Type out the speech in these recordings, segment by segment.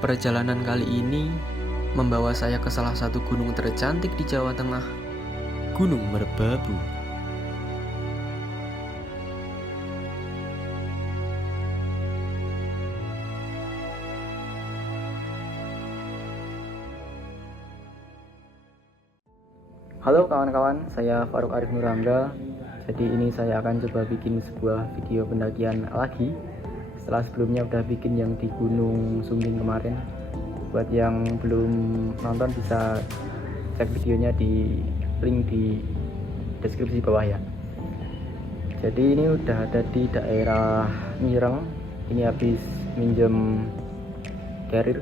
Perjalanan kali ini membawa saya ke salah satu gunung tercantik di Jawa Tengah, Gunung Merbabu. Halo kawan-kawan, saya Faruk Arif Nurangga. Jadi ini saya akan coba bikin sebuah video pendakian lagi. Setelah sebelumnya udah bikin yang di Gunung Sumbing kemarin. Buat yang belum nonton bisa cek videonya di link di deskripsi bawah ya. Jadi ini udah ada di daerah Mireng. Ini habis minjem carrier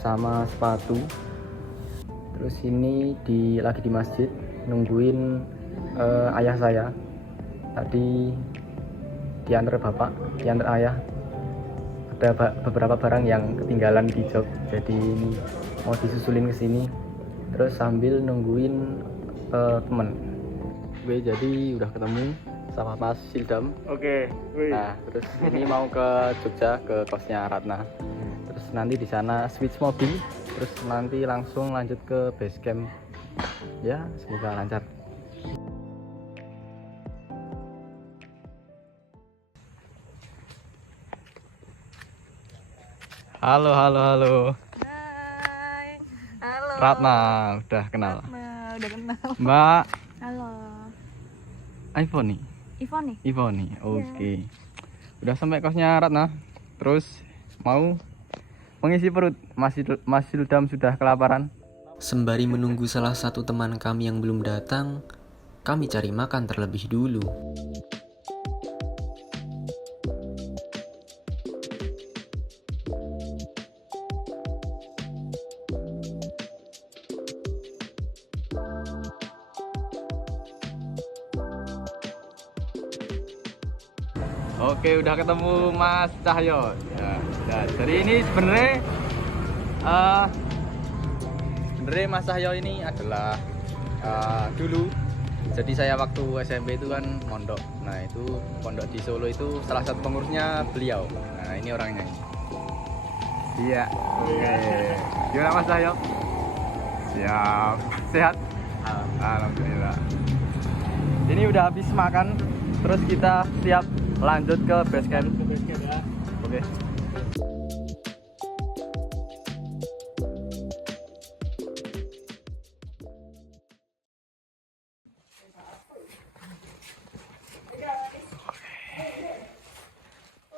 sama sepatu. Terus ini lagi di masjid nungguin ayah saya. Tadi diantar bapak, diantar ayah. Ada beberapa barang yang ketinggalan di jog, jadi ini mau disusulin ke sini. Terus sambil nungguin temen. Gue jadi udah ketemu sama Mas Sildam. Oke. Nah, terus ini mau ke Jogja ke kosnya Ratna. Terus nanti di sana switch mobil, terus nanti langsung lanjut ke base camp. Ya, semoga lancar. Halo. Hai. Halo. Ratna, udah kenal. Ratna, udah kenal. Mbak Halo. Ivoni. Ivoni. Oke. Udah sampai kosnya Ratna. Terus mau mengisi perut. Mas Sildam sudah kelaparan. Sembari menunggu salah satu teman kami yang belum datang, kami cari makan terlebih dulu. Oke, udah ketemu Mas Cahyo. Ya, jadi ini sebenarnya Mas Cahyo ini adalah dulu. Jadi saya waktu SMP itu kan mondok. Nah itu pondok di Solo itu salah satu pengurusnya beliau. Nah ini orangnya. Iya. Oke. Gimana Mas Cahyo? Siap. Sehat? Alhamdulillah. Ini udah habis makan. Terus kita siap lanjut ke base camp. Ya. Oke.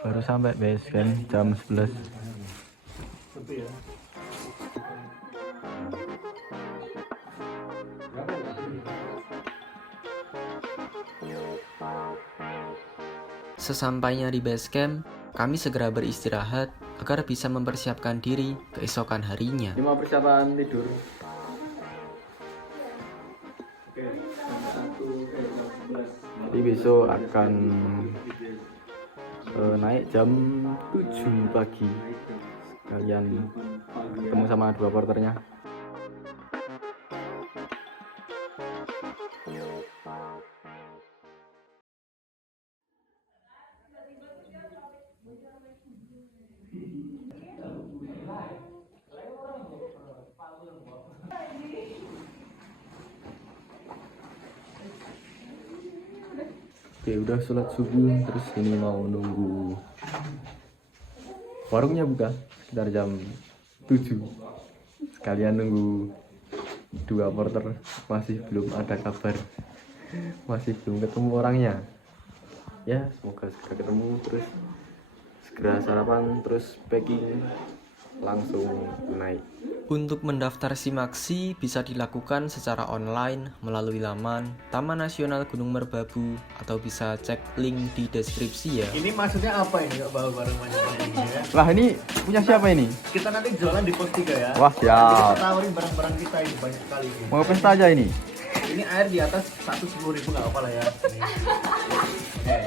Baru sampai base camp jam 11. Sesampainya di base camp, kami segera beristirahat agar bisa mempersiapkan diri keesokan harinya. Ini mau persiapan tidur. Jadi besok akan naik jam 7 pagi. Kalian ketemu sama dua porternya. Oke, udah sholat subuh, terus ini mau nunggu warungnya buka sekitar jam 7. Sekalian nunggu dua porter, masih belum ada kabar, masih belum ketemu orangnya. Ya, semoga segera ketemu, terus segera sarapan, terus packing, langsung naik. Untuk mendaftar Simaksi bisa dilakukan secara online melalui laman Taman Nasional Gunung Merbabu atau bisa cek link di deskripsi ya. Ini maksudnya apa ini nggak bawa barang banyak ini ya? Lah ini punya siapa ini? Kita nanti jualan di pos 3 ya. Wah, siap. Nanti kita tawarin barang-barang kita ini banyak sekali ini. Mau pesta aja ini? Ini air di atas 110.000 nggak apa lah ya. Ini. Oke.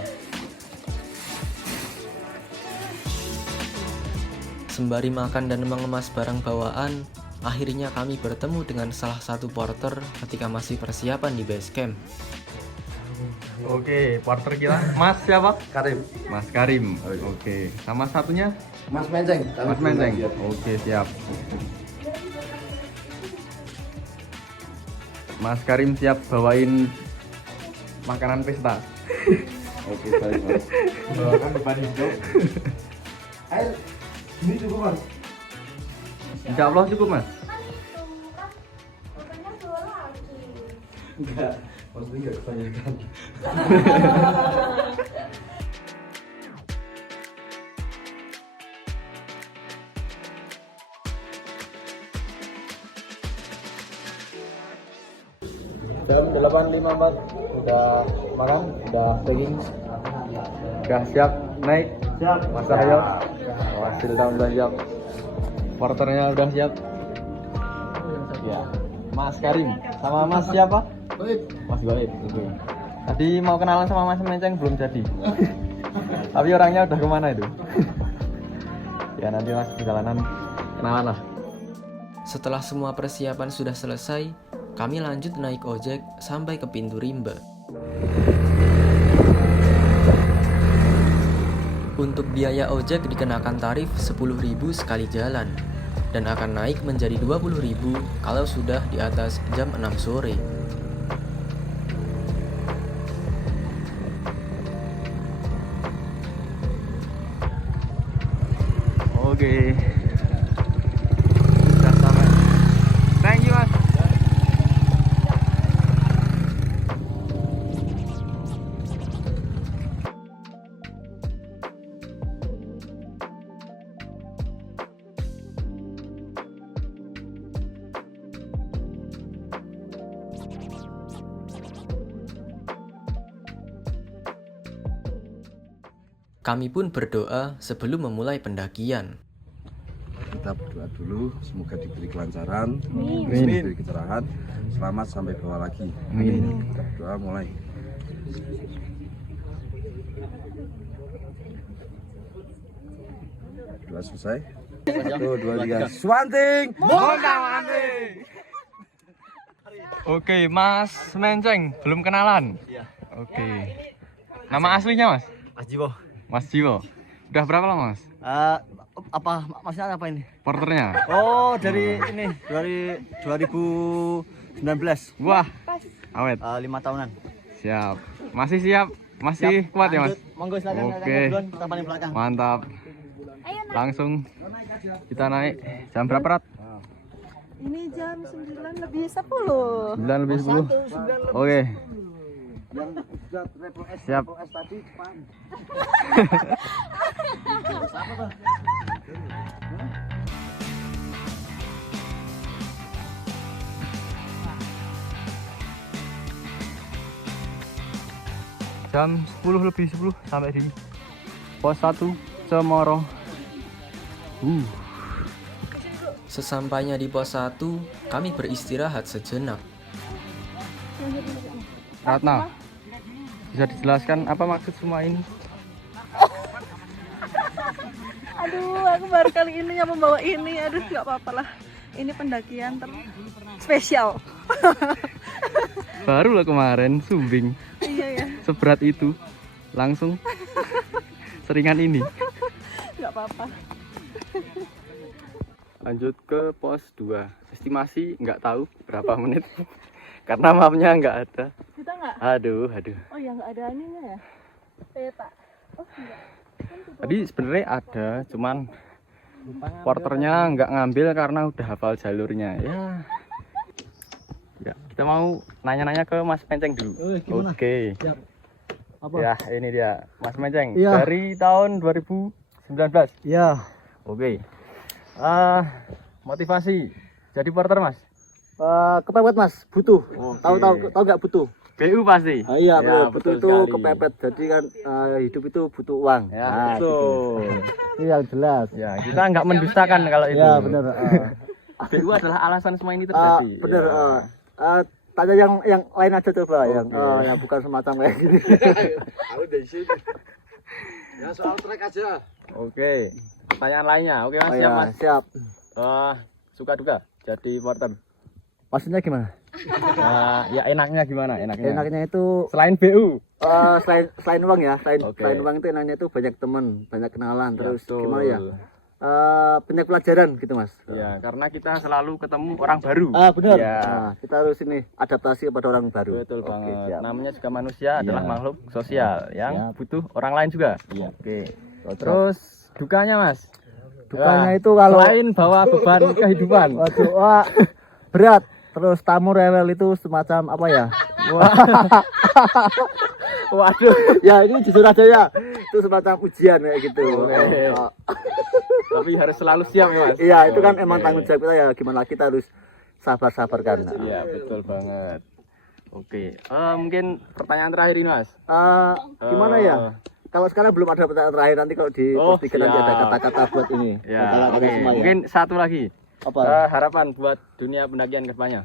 Sembari makan dan mengemas barang bawaan, akhirnya kami bertemu dengan salah satu porter ketika masih persiapan di base camp. Oke, porter kita Mas siapa? Karim. Mas Karim. Oke, sama satunya Mas Menceng. Mas Menteng. Oke, siap. Mas Karim siap bawain makanan pesta. Oke, baik Mas. Bawakan depan hijau. Air ini cukup Mas. Insya Allah cukup Mas. Enggak, maksudnya enggak kebanyakan. Jam 8.54 udah makan, udah packing, udah siap naik. Siap. Mas Cahyo, hasil tahun udah siap, porternya udah siap. Ya, Mas Karim sama Mas siapa? Mas Goib. Oke. Tadi mau kenalan sama Mas Menceng belum jadi. Tapi orangnya udah kemana itu? Ya nanti Mas perjalanan kenalan lah. Setelah semua persiapan sudah selesai, kami lanjut naik ojek sampai ke pintu rimba. Untuk biaya ojek dikenakan tarif 10.000 sekali jalan dan akan naik menjadi 20.000 kalau sudah di atas jam 6 sore. Oke. Sudah sampai. Thank you Mas. Kami pun berdoa sebelum memulai pendakian. Kita berdoa dulu, semoga diberi kelancaran, Amin. diberi kecerahan, selamat sampai bawah lagi. Amin. Kita berdoa mulai. Doa selesai. 1, 2, 3. Swanting. Oke, Mas Menceng belum kenalan. Iya. Oke. Nama aslinya Mas? Mas Jiwo. Mas Jiwo. Udah berapa lama Mas? Apa maksudnya apa ini? Porternya? Oh, dari ini dari 2019. Wah, awet. 5 tahunan. Siap. Masih siap? Masih kuat ya Mas? Monggo silakan. Oke. Kita paling belakang. Mantap. Langsung kita naik. Jam berapa Rat? Ini jam 9 lebih 10. 9 lebih 10. Oke. Siap. Jam 10 lebih 10 sampai di pos 1 Cemoro. Sesampainya di pos 1, kami beristirahat sejenak. Ratna, bisa dijelaskan apa maksud semua ini? Aduh, aku baru kali ini yang membawa ini. Aduh, nggak apa-apa lah. Ini pendakian spesial. Baru lah kemarin Sumbing Iya ya, seberat itu, langsung seringan ini. nggak apa-apa. Lanjut ke pos 2. Estimasi nggak tahu berapa menit karena mapnya nggak ada. Kita nggak? Aduh. Oh ya, nggak ada ininya ya? Peta. Oh enggak. Tadi sebenarnya ada, cuman porternya nggak ngambil karena udah hafal jalurnya. Ya, kita mau nanya-nanya ke Mas Menceng dulu. Gimana? Oke. Siap. Apa? Ya, ini dia Mas Menceng. Iya. Dari tahun 2019. Iya. Oke. Motivasi jadi porter Mas? Kepepet Mas, butuh. Oke. Tahu nggak butuh? BU pasti. Iya, Ya, betul betul itu sekali. kepepet. Jadi kan hidup itu butuh uang. Ya, betul. Itu yang jelas. Ya, kita nggak mendustakan kalau itu. Ya, benar. BU adalah alasan semua ini terjadi. Benar. Ya. Tanya yang lain aja coba, yang bukan semacam kayak gini. Aku dari sini. Ya soal trek aja. Oke. Pertanyaan lainnya. Oke Mas, Oh, siap ya, Mas. siap. Suka duka jadi porter. Maksudnya gimana? Ya enaknya gimana? Enaknya. Enaknya itu Selain BU. Selain uang ya, Oke. selain uang itu enaknya itu banyak teman, banyak kenalan, terus betul. gimana ya? Banyak pelajaran gitu mas. Ya, karena kita selalu ketemu orang baru. Benar. Ya. Nah, kita harus ini adaptasi kepada orang baru. Betul Oke, banget. siap. Namanya juga manusia adalah Iya. makhluk sosial yang Siap. butuh orang lain juga. Iya. Oke. Cocok. Terus dukanya Mas? Dukanya Wah, itu kalau selain bawa beban kehidupan. waduh, wah, berat. Terus tamu rewel itu semacam apa ya? Waduh. Ya ini jujur aja ya, itu semacam ujian kayak gitu. Boleh. Oh, Tapi harus selalu siap ya Mas. iya itu kan Oke. emang tanggung jawab kita ya. Gimana kita harus sabar-sabar kan. Iya, betul banget. Oke. Mungkin pertanyaan terakhir ini Mas. Gimana ya? Kalau sekarang belum ada pertanyaan terakhir, nanti kalau di Oh, post nanti ada siap. kata-kata buat ini. Ya, Kata-kata oke. semua ya. Mungkin satu lagi. Apa? Harapan buat dunia pendakian ke depannya.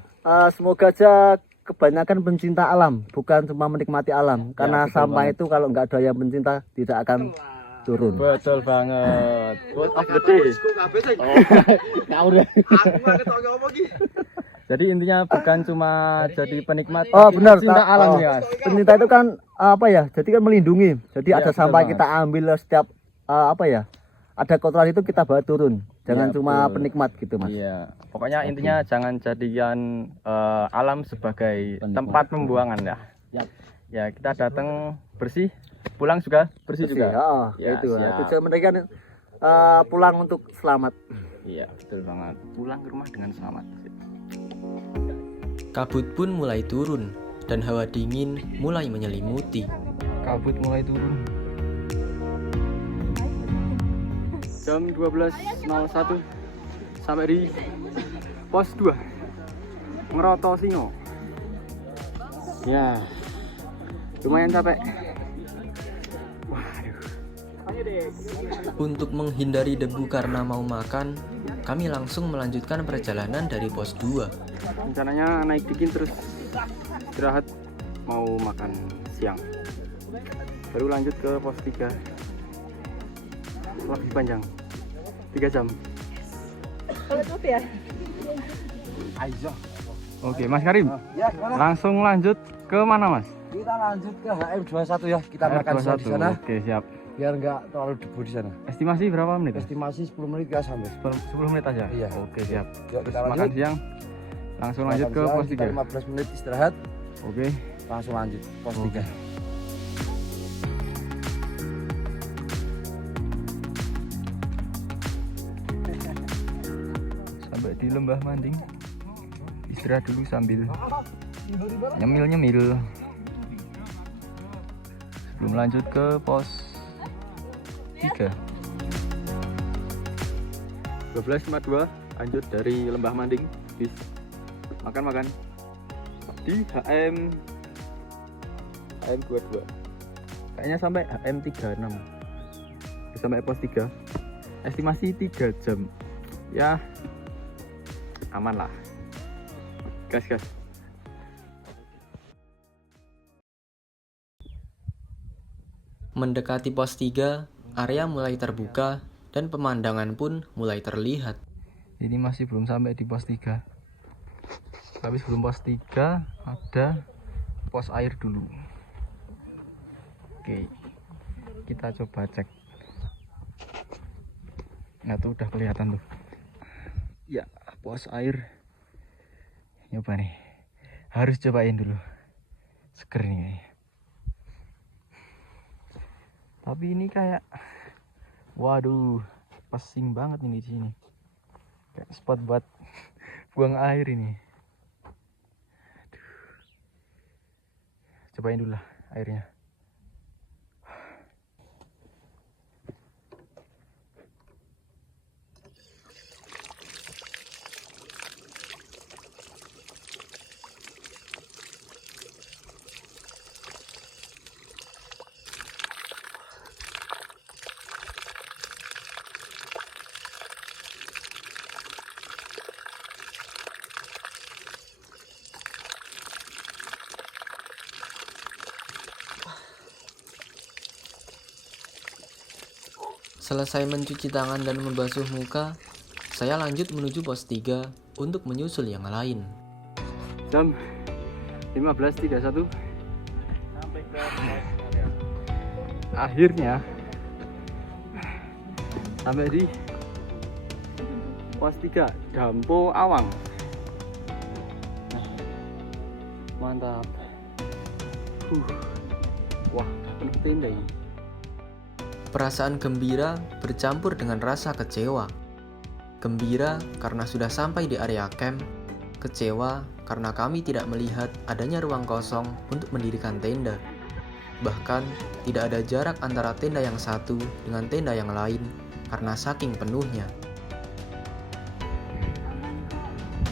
Semoga aja kebanyakan pencinta alam, bukan cuma menikmati alam. Karena betul sampah banget. itu kalau nggak ada yang pencinta tidak akan turun. Betul banget. Quote of the day. Jadi intinya bukan cuma jadi penikmat, Oh tapi benar. cinta alam ya Mas. Pencinta itu kan apa ya? Jadi kan melindungi. Jadi Ya, ada betul sampah banget. kita ambil setiap apa ya? Ada kotoran itu kita bawa turun. Jangan Ya, cuma betul. penikmat gitu mas. Iya. Pokoknya intinya jangan jadikan alam sebagai Penikmat. tempat pembuangan ya. Yap. Ya kita datang bersih, pulang juga bersih juga. Ya, itu. siap. Tujuan mereka kan pulang untuk selamat. Iya, betul banget. Pulang ke rumah dengan selamat. Kabut pun mulai turun dan hawa dingin mulai menyelimuti. Kabut mulai turun. Jam 12.01 sampai di pos 2 Ngeroto Singo. Ya, lumayan capek. Untuk menghindari debu karena mau makan, kami langsung melanjutkan perjalanan dari pos 2. Rencananya naik dikit terus istirahat, mau makan siang, baru lanjut ke pos 3. Lebih panjang 3 jam. ya. Oke Mas Karim, Ya gimana? langsung lanjut ke mana Mas? Kita lanjut ke HM21 ya. Kita makan siang di 21. sana Oke siap. biar nggak terlalu debu di sana. Estimasi berapa menit? Estimasi 10 menit kita sampai. 10 menit aja? Iya. Oke siap. Yuk Terus kita makan lanjut. siang, langsung lanjut Makan ke siang, pos kita 3. 15 menit istirahat, Oke. langsung lanjut pos Oke. 3. Sampai di Lembah Manding, istirahat dulu sambil nyemil-nyemil sebelum lanjut ke pos 3. 12.52 lanjut dari Lembah Manding, bis makan-makan di HM22, kayaknya sampai HM36, sampai pos 3. Estimasi 3 jam ya, aman lah. Gas. Mendekati pos 3, area mulai terbuka dan pemandangan pun mulai terlihat. Ini masih belum sampai di pos 3, tapi sebelum pos 3 ada pos air dulu. Oke, kita coba cek. Nah tuh udah kelihatan tuh ya, pos air. Nyoba nih, harus cobain dulu, seger nih kayaknya. Tapi ini kayak, waduh, pesing banget ini di sini. Kayak spot buat buang air ini. Aduh. Cobain dulu lah airnya. Selesai mencuci tangan dan membasuh muka, saya lanjut menuju pos 3 untuk menyusul yang lain. Jam 15.31 sampai ke pos Akhirnya sampai di pos 3 Dampo Awang. Nah, mantap. Wah, penuh tenda ini. Perasaan gembira bercampur dengan rasa kecewa. Gembira karena sudah sampai di area camp, kecewa karena kami tidak melihat adanya ruang kosong untuk mendirikan tenda. Bahkan tidak ada jarak antara tenda yang satu dengan tenda yang lain karena saking penuhnya.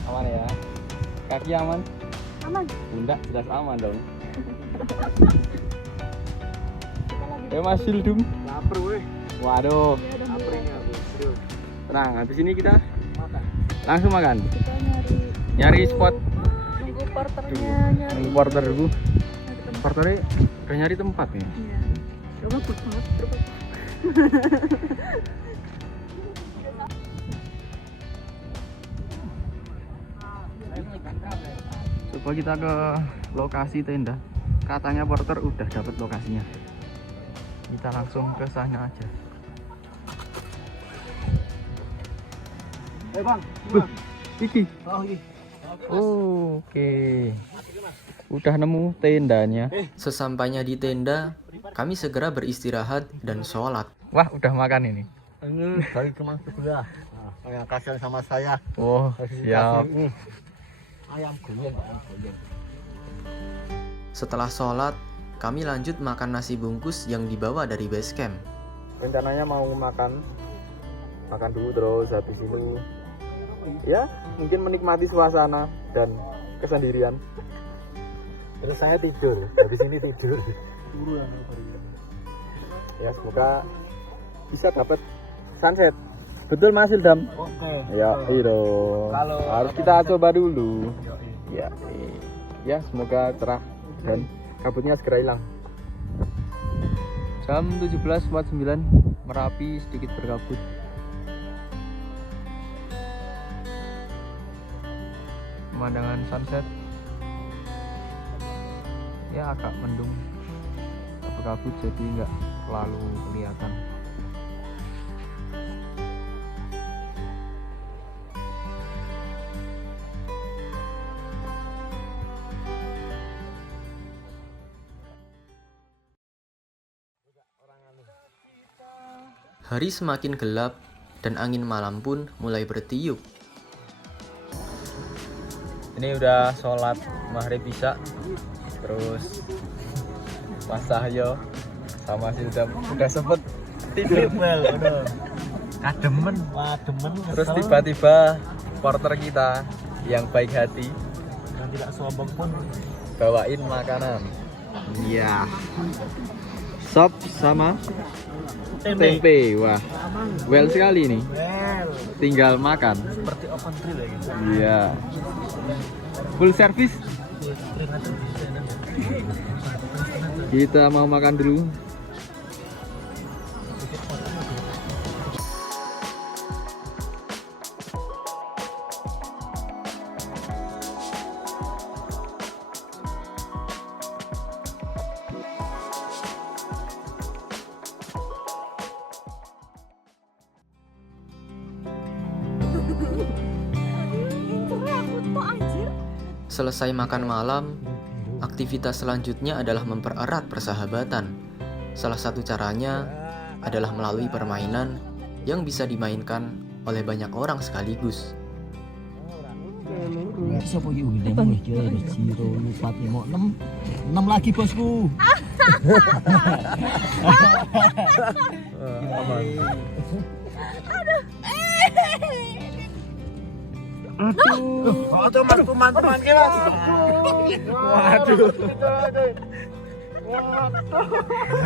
Aman ya? Kaki aman? Aman. Pundak jelas aman dong. Mas Hildum. Laper weh. Waduh. Laper ini aku. Serius. Tenang, habis ini kita Makan. langsung makan. Kita Nyari spot. nunggu porternya nyari. Nunggu porter dulu. Nyari tempat. Porternya udah nyari tempat nih. Iya. Ya bagus banget. Coba kita ke lokasi tenda. Katanya porter udah dapat lokasinya. Kita langsung ke sana aja. Bang. Iki. Oh, ini. Oke. Udah nemu tendanya. Sesampainya di tenda, kami segera beristirahat dan sholat. Wah, udah makan ini. Ini dari teman sebelah. Yang kasihan sama saya. Oh, siap. Ini ayam goyang, ayam goyang. Setelah sholat, kami lanjut makan nasi bungkus yang dibawa dari base camp. Rencananya mau makan dulu, terus habis ini ya mungkin menikmati suasana dan kesendirian. Terus saya tidur. Habis ini tidur. Ya semoga bisa dapat sunset. Betul Mas Hildam? Oke. Ya, iya. Kalau Harus kita coba dulu. Ya, ya semoga cerah dan kabutnya segera hilang. Jam 17.49 Merapi sedikit berkabut. Pemandangan sunset ya agak mendung, kabut jadi nggak terlalu kelihatan. Hari semakin gelap dan angin malam pun mulai bertiup. Ini udah sholat maghrib isya, terus Mas Cahyo sama Hildam udah sempet tidur. Kademen. Terus tiba-tiba porter kita yang baik hati Dan tidak sombong pun. bawain makanan. Iya. Sop sama tempe. Wah, well sekali nih. Well, Tinggal makan. seperti open grill ya gitu. Iya. Full service. Kita mau makan dulu. Selesai makan malam, aktivitas selanjutnya adalah mempererat persahabatan. Salah satu caranya adalah melalui permainan yang bisa dimainkan oleh banyak orang sekaligus. Siapa yuk ini mau kira ada Ciro lupa mau 6 lagi bosku. Oh teman-teman kita. Waduh.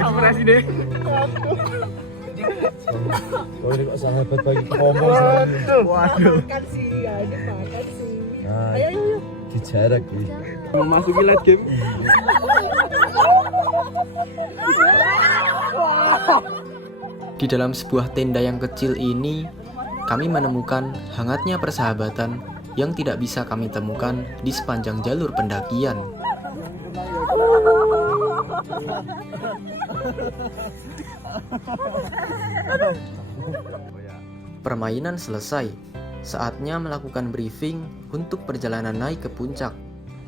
Ampurasi deh. Oh ini kok sahabat bagi ngomong. Waduh. Makan sih, ya ini makan sih. Nah, Ayo, yuk. di jarak nih. Memasuki late game. Di dalam sebuah tenda yang kecil ini, kami menemukan hangatnya persahabatan yang tidak bisa kami temukan di sepanjang jalur pendakian. Permainan selesai. Saatnya melakukan briefing untuk perjalanan naik ke puncak.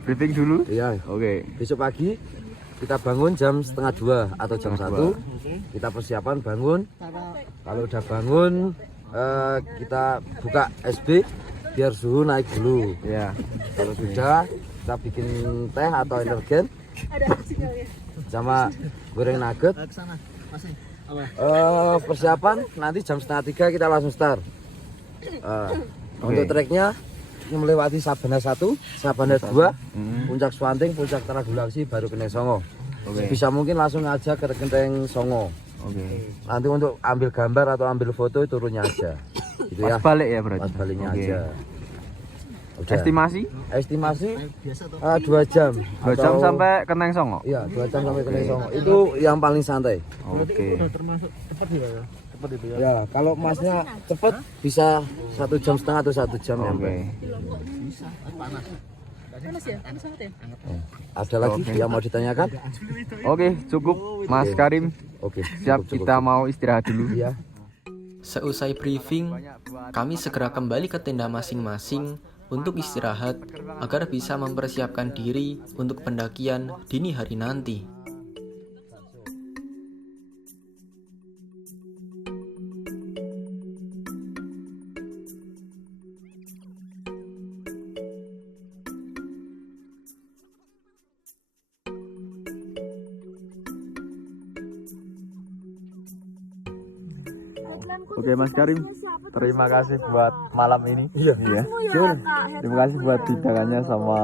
Briefing dulu. Iya. Oke. Besok pagi kita bangun jam 1:30 atau jam 1. Kita persiapan bangun. Kalau udah bangun kita buka SB biar suhu naik dulu. Ya. Kalau sudah kita bikin teh atau energen sama goreng nugget. Persiapan nanti jam 2:30 kita langsung start. Untuk treknya melewati Sabana 1, Sabana 2, Puncak Swanting, Puncak Taragulaksi, baru Genteng Songo. Bisa mungkin langsung aja ke Genteng Songo. Nanti untuk ambil gambar atau ambil foto turunnya aja. Gitu ya. Pas balik ya berarti. Pas baliknya aja. Udah. Estimasi 2 jam. 2 jam Atau- sampai Genteng Songo. Iya, 2 jam sampai Genteng Songo. Itu yang paling santai. Oke. Ya, kalau masnya cepet bisa 1,5 jam atau 1 jam Oke. nyampe. Ada lagi yang mau ditanyakan? Oke, cukup Mas Karim. Oke. Siap, cukup. kita mau istirahat dulu. Iya. Seusai briefing, kami segera kembali ke tenda masing-masing untuk istirahat agar bisa mempersiapkan diri untuk pendakian dini hari nanti. Oke Mas Karim, terima kasih buat malam ini. Iya. Terima kasih buat hidangannya sama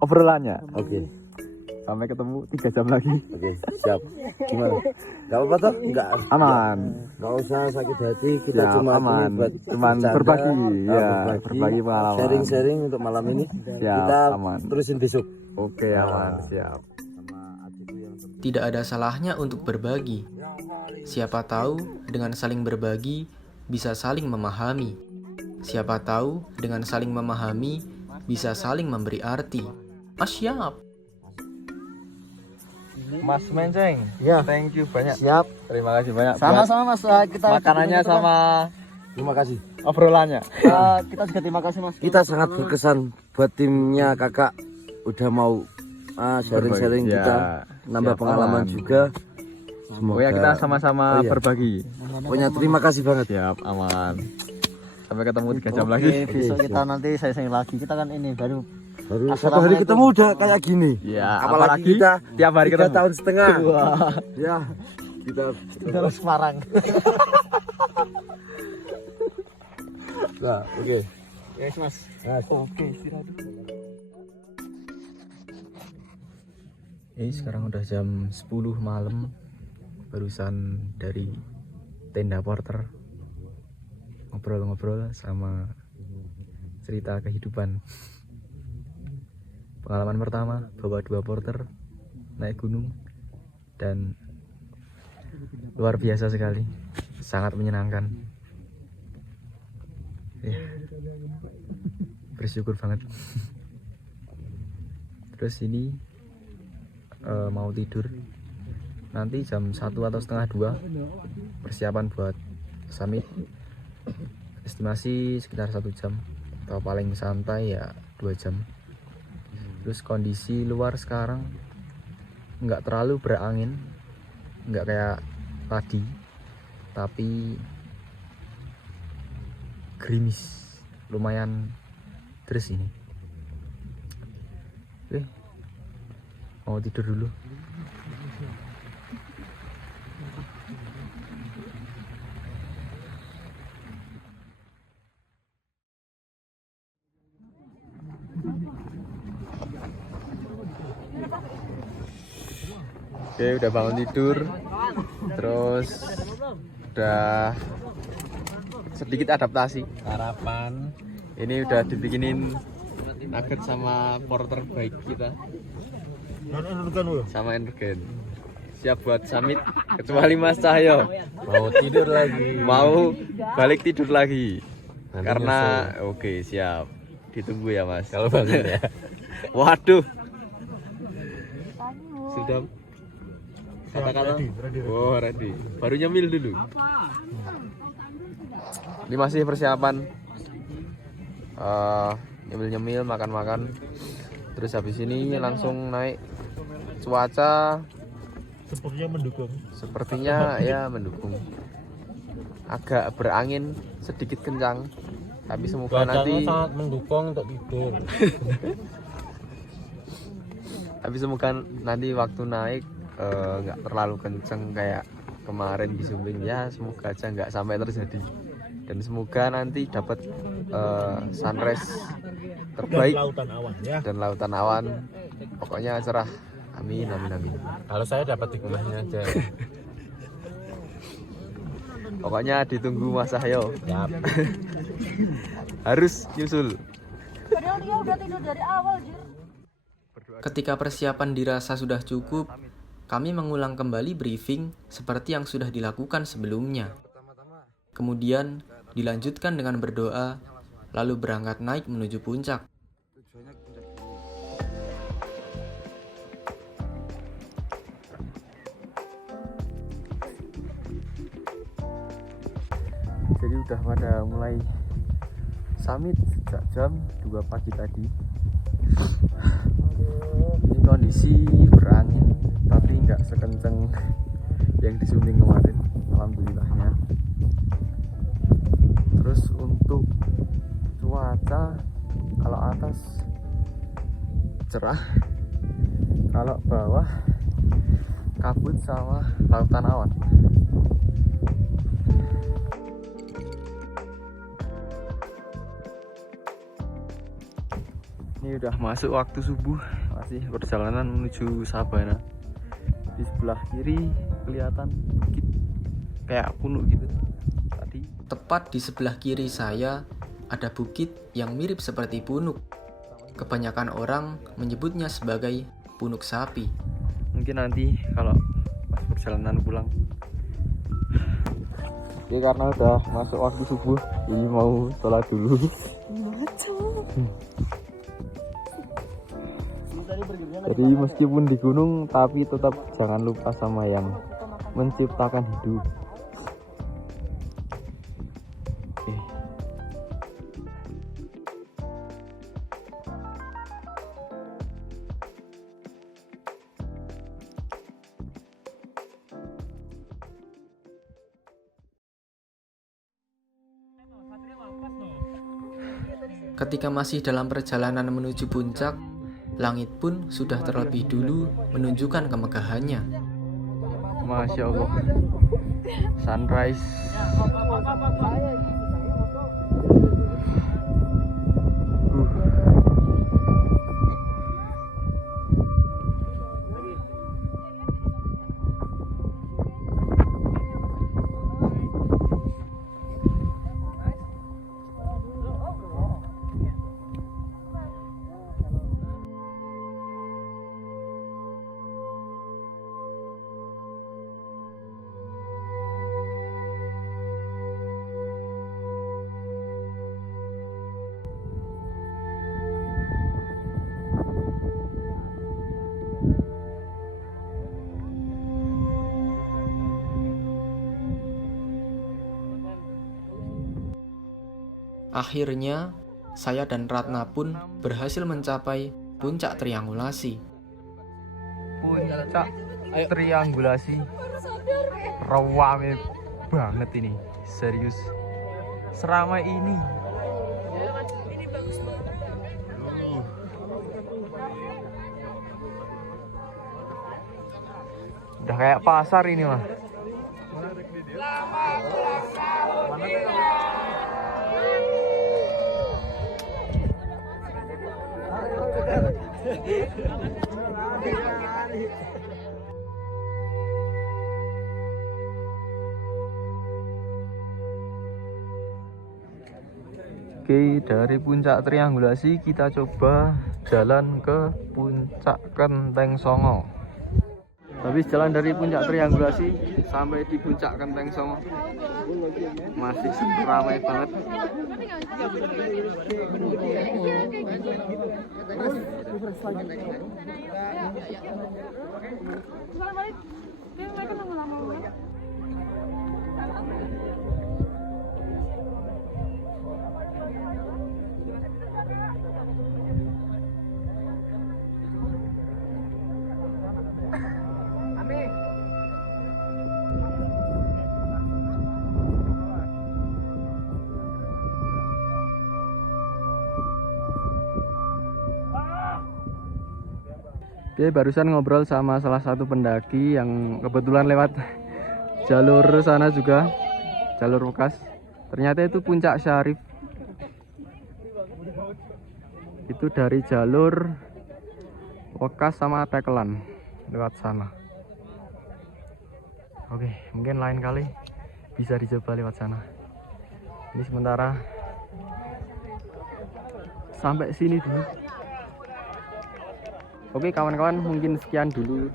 obrolannya. Oke. Sampai ketemu 3 jam lagi. Oke, siap. Gimana? Gak apa-apa toh? Enggak. Aman. Gak usah sakit hati, kita Siap, cuma aman. ini buat Cuman bercanda, berbagi, ya, berbagi berbagi pengalaman. sharing-sharing untuk malam ini. Siap, Kita aman. terusin besok. Oke, aman, siap. Tidak ada salahnya untuk berbagi. Siapa tahu dengan saling berbagi bisa saling memahami. Siapa tahu dengan saling memahami bisa saling memberi arti. Siap. Mas Menceng, Ya. thank you banyak. Siap. Terima kasih banyak. Sama-sama Mas. Kita Makanannya sama terima kasih. obrolannya. Kita juga terima kasih Mas. Kita sangat berkesan buat timnya Kakak udah mau sharing-sharing Berbagi. kita, Ya, nambah siap, pengalaman aman. juga. Semoga kita sama-sama Oh, iya. berbagi. Pokoknya terima kasih banget. Siap, aman. Sampai ketemu 3 jam lagi. Besok kita nanti saya lagi, kita kan ini baru Baru satu hari ketemu udah kayak gini. Ya, Apalagi apalagi kita tiap hari 3 ketemu. tahun setengah. Ya, kita terus Semarang. Nah, oke. Yes Mas. Oke, Ini sekarang udah jam 10 malam. Barusan dari tenda porter ngobrol-ngobrol sama cerita kehidupan. Pengalaman pertama bawa 2 porter naik gunung dan luar biasa sekali, sangat menyenangkan. Ya, bersyukur banget. Terus ini mau tidur nanti jam 1 atau setengah 2, persiapan buat summit. Estimasi sekitar 1 jam atau paling santai ya 2 jam. Terus kondisi luar sekarang nggak terlalu berangin, nggak kayak tadi, tapi gerimis, lumayan deras ini. Oke, mau tidur dulu. Oke, udah bangun tidur. Terus udah sedikit adaptasi. Harapan Ini udah dibikinin nugget sama porter baik kita. Sama energen. Siap buat summit kecuali Mas Cahyo mau tidur lagi. mau balik tidur lagi. Nanti Karena oke, siap. Ditunggu ya, Mas. Kalau bangun ya. Waduh. Sudah Katakanlah. Oh, ready. Baru nyemil dulu. Ini masih persiapan. Nyemil-nyemil, makan-makan. Terus habis ini langsung naik. Cuaca sepertinya ya mendukung. Agak berangin sedikit kencang. Tapi semoga nanti sangat mendukung untuk tidur. tapi semoga nanti waktu naik nggak terlalu kenceng kayak kemarin di Sumbing ya, semoga aja nggak sampai terjadi, dan semoga nanti dapat sunrise terbaik dan lautan awan pokoknya cerah, amin amin amin. Kalau saya dapat di rumahnya aja. Pokoknya ditunggu Mas Sahyo. Siap. Harus nyusul. Padahal dia udah tidur dari awal, Jir. Ketika persiapan dirasa sudah cukup, kami mengulang kembali briefing seperti yang sudah dilakukan sebelumnya. Kemudian dilanjutkan dengan berdoa, lalu berangkat naik menuju puncak. Jadi udah pada mulai summit sejak jam 2 pagi tadi. Ini kondisi berangin tapi nggak sekenceng yang di Sumbing kemarin, alhamdulillahnya. Terus untuk cuaca, kalau atas cerah, kalau bawah kabut sama lautan awan. Ini udah masuk waktu subuh, masih perjalanan menuju Sabana. Di sebelah kiri kelihatan bukit kayak Punuk gitu tadi. Tepat di sebelah kiri saya ada bukit yang mirip seperti Punuk. Kebanyakan orang menyebutnya sebagai Punuk Sapi. Mungkin nanti kalau pas perjalanan pulang. Oke, karena udah masuk waktu subuh, jadi mau sholat dulu. Jadi meskipun di gunung, tapi tetap jangan lupa sama yang menciptakan hidup. Oke. Ketika masih dalam perjalanan menuju puncak, langit pun sudah terlebih dulu menunjukkan kemegahannya. Masya Allah, sunrise. Akhirnya, saya dan Ratna pun berhasil mencapai puncak triangulasi. Puncak triangulasi. Rame banget ini, serius. Seramai ini. Ini bagus banget. Udah kayak pasar ini mah. Oke, dari puncak triangulasi kita coba jalan ke puncak Kenteng Songo. Habis jalan dari puncak triangulasi sampai di puncak Kenteng Songo, masih ramai banget. mereka lama-lama banget. Oke, barusan ngobrol sama salah satu pendaki yang kebetulan lewat jalur sana juga, jalur bekas. Ternyata itu puncak Syarif. Itu dari jalur Wekas sama Tekelan lewat sana. Oke, mungkin lain kali bisa dicoba lewat sana. Ini sementara sampai sini dulu. Oke kawan-kawan, mungkin sekian dulu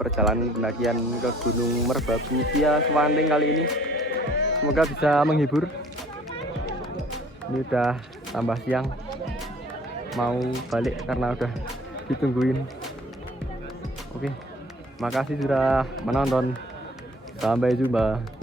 perjalanan pendakian ke Gunung Merbabu via Swanting kali ini. Semoga bisa menghibur. Ini udah tambah siang, mau balik karena udah ditungguin. Oke, makasih sudah menonton. Sampai jumpa.